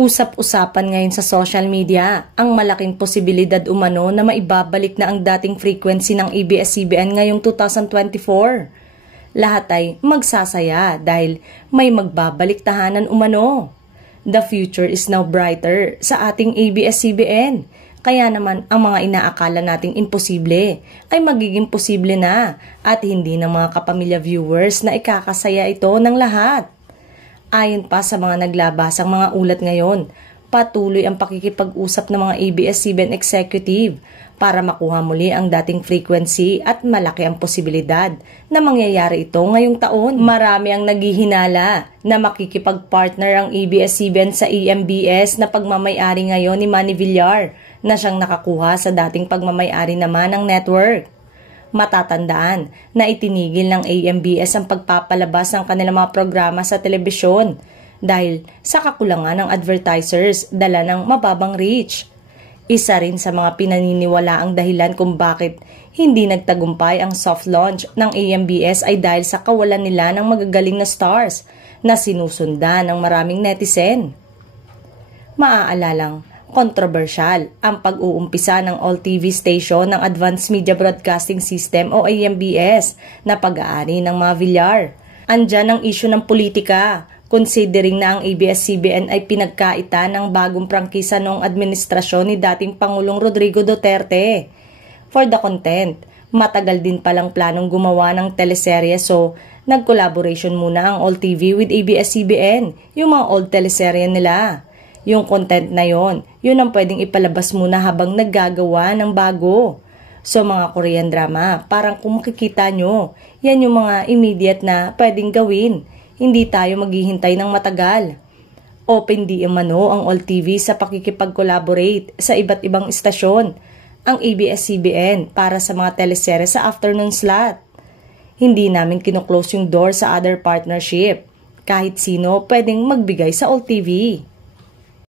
Usap-usapan ngayon sa social media ang malaking posibilidad umano na maibabalik na ang dating frequency ng ABS-CBN ngayong 2024. Lahat ay magsasaya dahil may magbabalik tahanan umano. The future is now brighter sa ating ABS-CBN. Kaya naman ang mga inaakala nating imposible ay magiging posible na at hindi ng mga kapamilya viewers na ikakasaya ito ng lahat. Ayon pa sa mga naglabasang mga ulat ngayon, patuloy ang pakikipag-usap ng mga ABS-CBN executive para makuha muli ang dating frequency at malaki ang posibilidad na mangyayari ito ngayong taon. Marami ang naghihinala na makikipag-partner ang ABS-CBN sa EMBS na pagmamay-ari ngayon ni Manny Villar na siyang nakakuha sa dating pagmamay-ari naman ng network. Matatandaan na itinigil ng AMBS ang pagpapalabas ng kanilang mga programa sa telebisyon dahil sa kakulangan ng advertisers dala ng mababang reach. Isa rin sa mga pinaniniwalaang dahilan kung bakit hindi nagtagumpay ang soft launch ng AMBS ay dahil sa kawalan nila ng magagaling na stars na sinusundan ng maraming netizen. Maaalalang kontrobersyal ang pag-uumpisa ng all TV station ng Advanced Media Broadcasting System o AMBS na pag-aari ng mga Villar. Andyan ang issue ng politika, considering na ang ABS-CBN ay pinagkaita ng bagong prangkisa noong administrasyon ni dating Pangulong Rodrigo Duterte. For the content, matagal din palang planong gumawa ng teleserye so nag-collaboration muna ang all TV with ABS-CBN, yung mga old teleserye nila. Yung content na yon, yun ang pwedeng ipalabas muna habang naggagawa ng bago. So mga Korean drama, parang kung makikita nyo, yan yung mga immediate na pwedeng gawin. Hindi tayo maghihintay ng matagal. Open di umano ang all TV sa pakikipag-collaborate sa iba't ibang istasyon, ang ABS-CBN para sa mga teleserye sa afternoon slot. Hindi namin kinuklose yung door sa other partnership. Kahit sino pwedeng magbigay sa all TV.